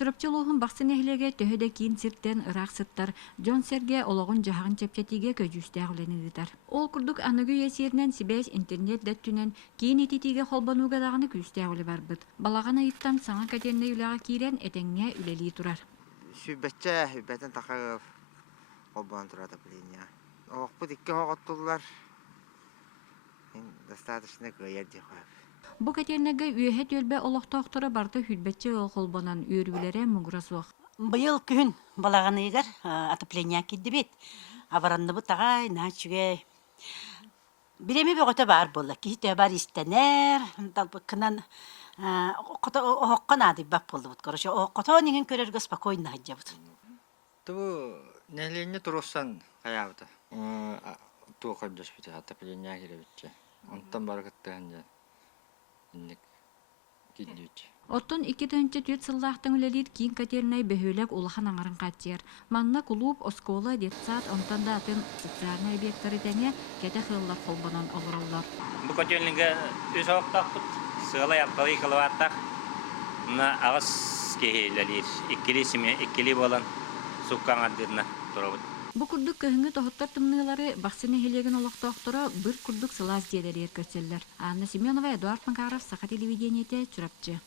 Чурапчылуһун бақсын эхлеге төһөдө киин сиртен ыраак сыттар Джон Серге ологун жаһагын чепчетиге көжүүстәэх үлэнигитар. Ол курдук аныгы есиернен сибэс интернет дөттүнен киин ититиге холбонууга даганы күстәэх үле барбыт. Балагана ыйыттан саңа катенне үлэҕа киирен этеңҥэ үлэлии турар. Хүббэтен тахагып холбон турат отопление. Оохпут икки хоҕоттуллар. Достаточно гыйар дихап. Бу катеннеге үөһэ төлбө олохтоохтора барда хүлбэтче холбонан үөрүлэрэ мугурасуох. Быйыл күн балаганыгар отопление кидди бит. Абаранны бу тагай начуге. Биреме бөгөтө бар болла. Кихте бар истенер. Талбыкынан оқкана дип бап болду бут. Короче, оқото неген көрөргө спокойно хаджабыт. Ту нелени туруссан каябыта. Ту каддас бит отопление киребитче. Онтан баргыттан инник киддүч. Оттон 2-нче төт сыллаахтың үлелит киин катернай бөһөлөк улахан аңарын катчер. Манна клуб, оскола, детсад, онтан да атын социальный объекттары тәне кете хыллар холбонан олороллар. Бу котельниге үз оқтақпыт, сыгыла япталы кылываттақ. Мына ағыс кейлелер, иккили болан суккан ардырна турабыт. Бу курдук көһүңү тохоттар тымнылары баксыны хелеген олохтоохтора бир курдук сылаас диэлер көтселлер. Анна Семенова, Эдуард Макаров, Саха телевидениете, Чурапчы.